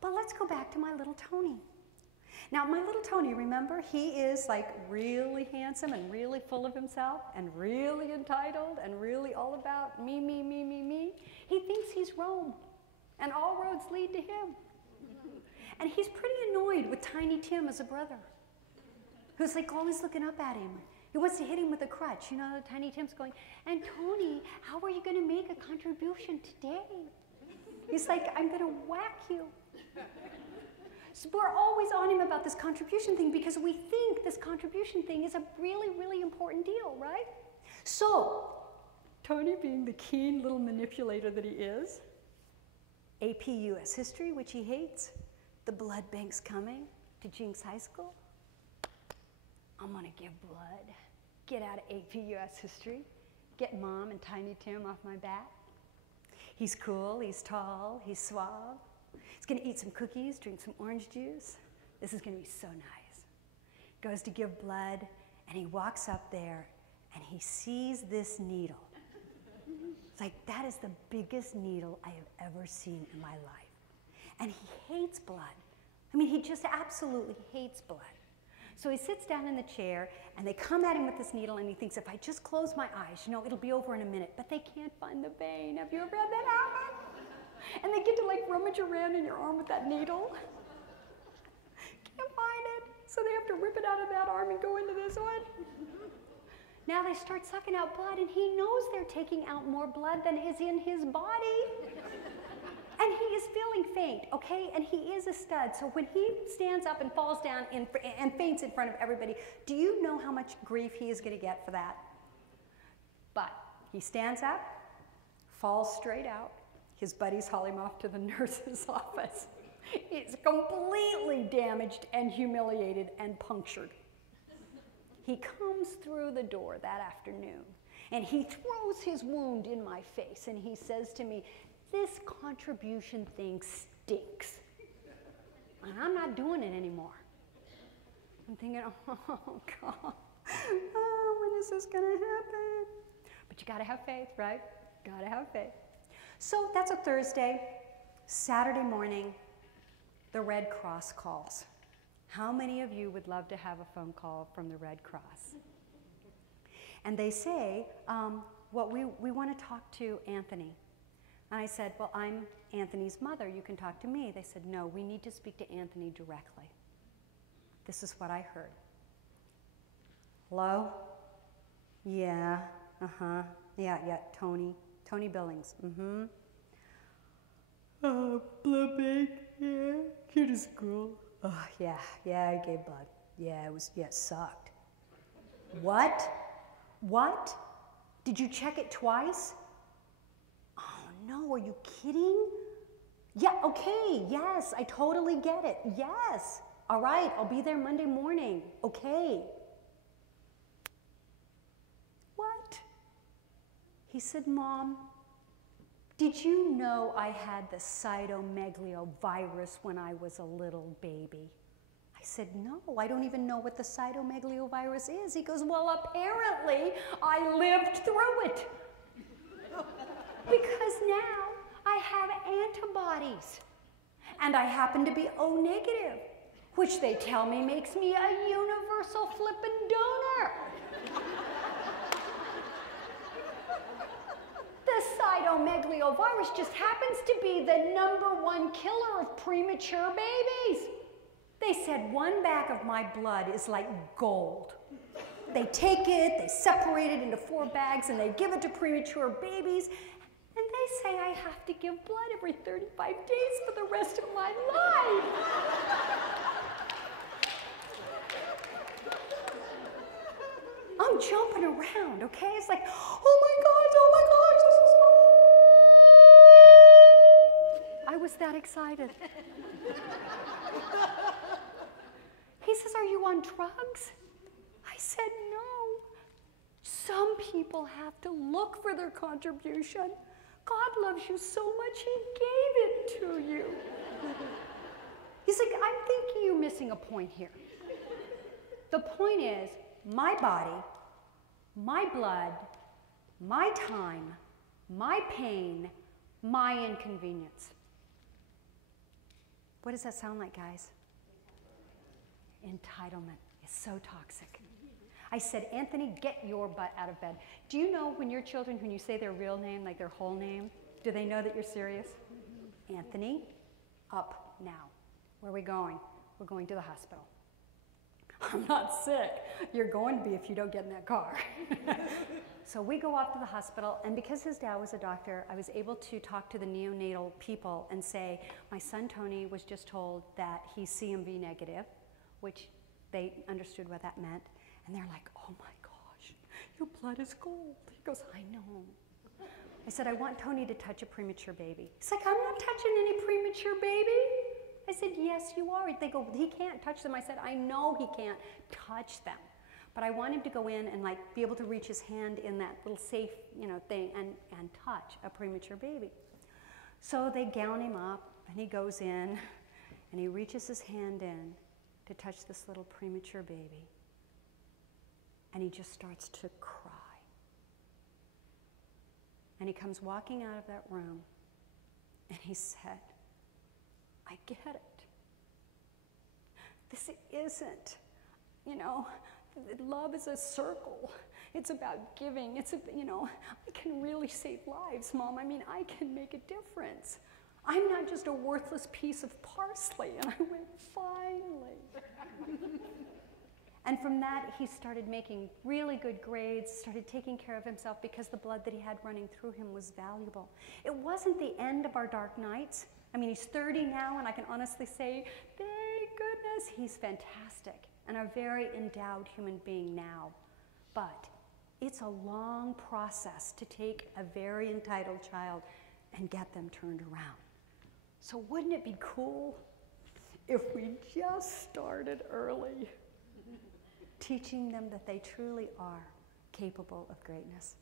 But let's go back to my little Tony. Now, my little Tony, remember, he is like really handsome and really full of himself and really entitled and really all about me, me, me, me, me. He thinks he's Rome, and all roads lead to him. And he's pretty annoyed with Tiny Tim as a brother, who's like always looking up at him. He wants to hit him with a crutch. You know, Tiny Tim's going, and Tony, how are you going to make a contribution today? He's like, I'm going to whack you. So we're always on him about this contribution thing because we think this contribution thing is a really, really important deal, right? So, Tony, being the keen little manipulator that he is, AP US History, which he hates, the blood bank's coming to Jinx High School. I'm gonna give blood, get out of AP US History, get Mom and Tiny Tim off my back. He's cool, he's tall, he's suave. He's gonna eat some cookies, drink some orange juice. This is gonna be so nice. Goes to give blood, and he walks up there, and he sees this needle. It's like, that is the biggest needle I have ever seen in my life. And he hates blood. I mean, he just absolutely hates blood. So he sits down in the chair, and they come at him with this needle, and he thinks, if I just close my eyes, you know, it'll be over in a minute. But they can't find the vein. Have you ever had that happen? And they get to like rummage around in your arm with that needle. Can't find it. So they have to rip it out of that arm and go into this one. Now they start sucking out blood, and he knows they're taking out more blood than is in his body. And he is feeling faint, okay? And he is a stud. So when he stands up and falls down and faints in front of everybody, do you know how much grief he is going to get for that? But he stands up, falls straight out. His buddies haul him off to the nurse's office. He's completely damaged and humiliated and punctured. He comes through the door that afternoon, and he throws his wound in my face, and he says to me, this contribution thing stinks, and I'm not doing it anymore. I'm thinking, oh, God, oh, when is this going to happen? But you got to have faith, right? Got to have faith. So that's a Thursday. Saturday morning, the Red Cross calls. How many of you would love to have a phone call from the Red Cross? And they say, we want to talk to Anthony. And I said, well, I'm Anthony's mother. You can talk to me. They said, no, we need to speak to Anthony directly. This is what I heard. Hello? Yeah, uh-huh. Yeah, Tony Billings, mm-hmm. Oh, blood bank, yeah, kid is cool. Oh, yeah, I gave blood. Yeah, it sucked. What? Did you check it twice? Oh, no, are you kidding? Yeah, okay, yes, I totally get it, yes. All right, I'll be there Monday morning, okay. What? He said, Mom, did you know I had the cytomegalovirus when I was a little baby? I said, no, I don't even know what the cytomegalovirus is. He goes, well, apparently I lived through it. Because now I have antibodies. And I happen to be O negative, which they tell me makes me a universal flippin' donor. The cytomegalovirus just happens to be the #1 killer of premature babies. They said 1 bag of my blood is like gold. They take it, they separate it into 4 bags, and they give it to premature babies. And they say I have to give blood every 35 days for the rest of my life. I'm jumping around, okay? It's like, oh my gosh, this is... I was that excited. He says, are you on drugs? I said, no. Some people have to look for their contribution. God loves you so much, he gave it to you. He's like, I'm thinking you're missing a point here. The point is, my body, my blood, my time, my pain, my inconvenience. What does that sound like, guys? Entitlement is so toxic. I said, Anthony, get your butt out of bed. Do you know when your children, when you say their real name, like their whole name, do they know that you're serious? Anthony, up now. Where are we going? We're going to the hospital. I'm not sick. You're going to be if you don't get in that car. So we go off to the hospital, and because his dad was a doctor, I was able to talk to the neonatal people and say, my son Tony was just told that he's CMV negative, which they understood what that meant. And they're like, oh my gosh, your blood is gold. He goes, I know. I said, I want Tony to touch a premature baby. He's like, I'm not touching any premature baby. I said, yes, you are. They go, he can't touch them. I said, I know he can't touch them. But I want him to go in and like be able to reach his hand in that little safe, thing and touch a premature baby. So they gown him up, and he goes in, and he reaches his hand in to touch this little premature baby. And he just starts to cry. And he comes walking out of that room, and he said, I get it. This isn't, love is a circle. It's about giving. I can really save lives, Mom. I mean, I can make a difference. I'm not just a worthless piece of parsley. And I went, finally. And from that, he started making really good grades, started taking care of himself because the blood that he had running through him was valuable. It wasn't the end of our dark nights. I mean, he's 30 now, and I can honestly say, thank goodness, he's fantastic and a very endowed human being now. But it's a long process to take a very entitled child and get them turned around. So wouldn't it be cool if we just started early, teaching them that they truly are capable of greatness?